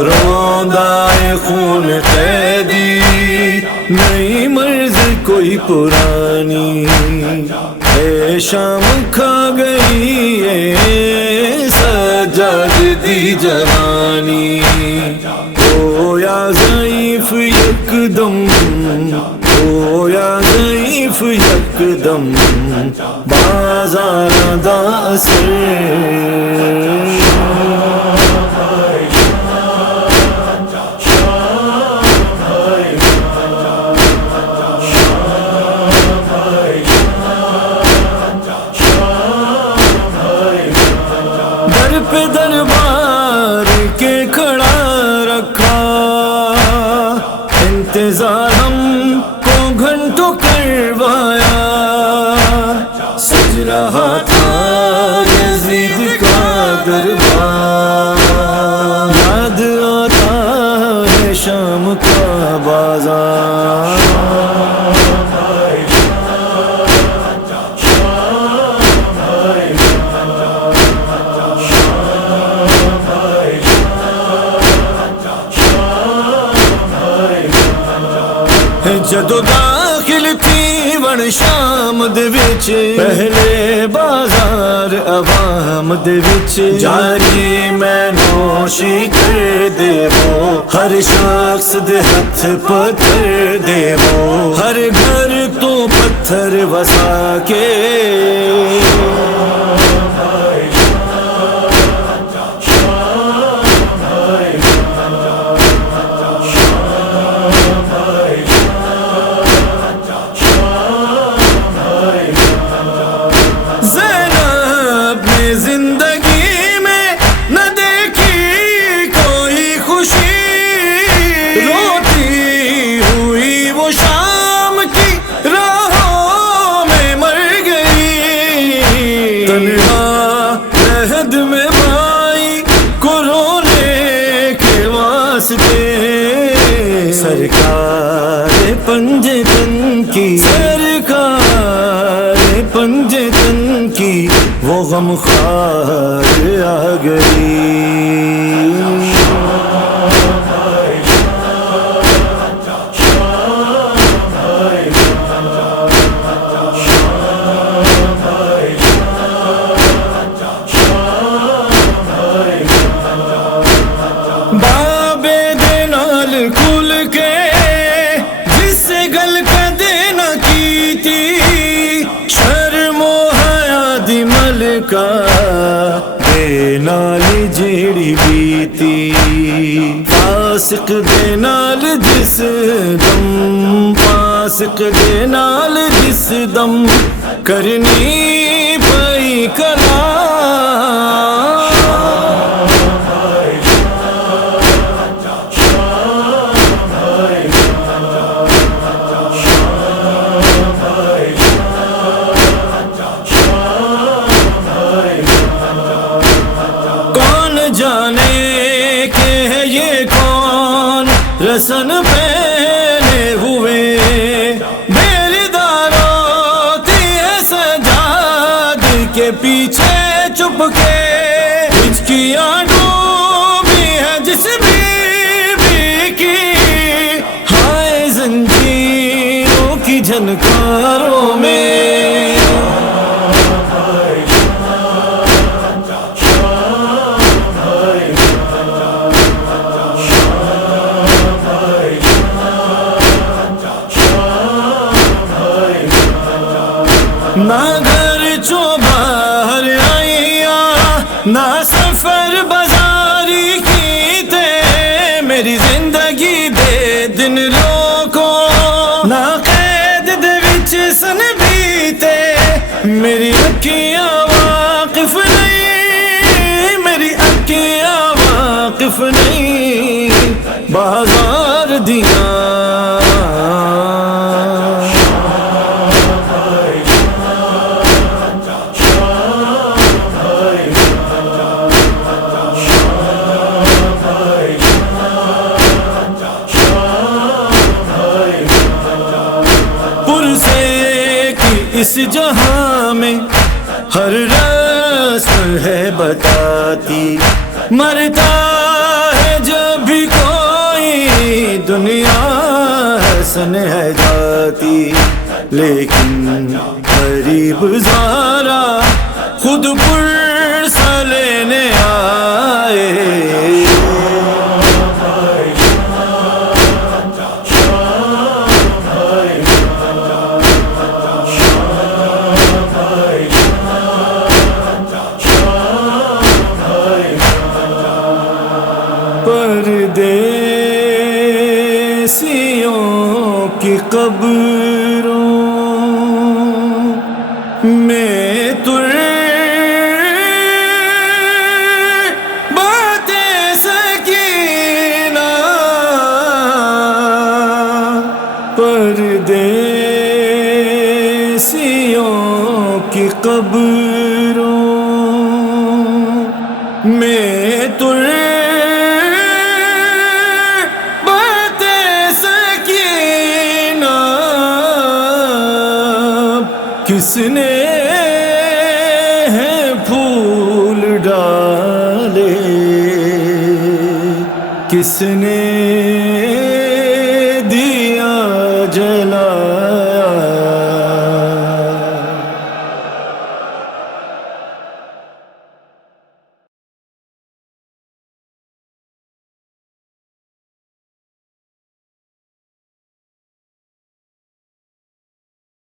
روندائے خون قیدی نئی مرض کوئی پرانی، اے شام کھا گئی ہے سجاد دی جوانی، گویا ضعیف یکدم، گویا ضعیف یکدم بازار دا اثر، دربار کے کھڑا رکھا انتظار ہم کو گھنٹوں کروایا، سج رہا تھا یزید کا دربار، یاد آتا ہے شام کا بازار، جدو داخل تھی ون شام دے وچ، پہلے بازار عوام دے وچ، جاری میں نوشی کر دے وہ، ہر شخص دے ہتھ پتھر دے وہ، ہر گھر تو پتھر وسا کے سرکار پنجتن کی، سرکار پنجتن کی وہ غمخوار آ گئی، دے نال جیڑی بیتی، فاسق دے نال جس دم، فاسق دے نال جس دم کرنی پئی کلا، جانے کہ ہے یہ کون رسن پہنے ہوئے، بیلدار ہوتی ہے سجاد کے پیچھے چھپ کے، ہچکیاں ڈوبی ہے جس بیوی کی، ہائے زنجیروں کی جھنکاروں میں، نہ گھر چو باہر آئیا، نہ سفر بس جہاں میں ہر رسم ہے بتاتی، مرتا ہے جب بھی کوئی دنیا حسن ہے جاتی، لیکن قریب زارا خود پرسہ لینے آئے۔ پردیسیوں کی قبروں میں باتیں سکینہ، پردیسیوں کی قبروں میں کس نے ہیں پھول ڈالے، کس نے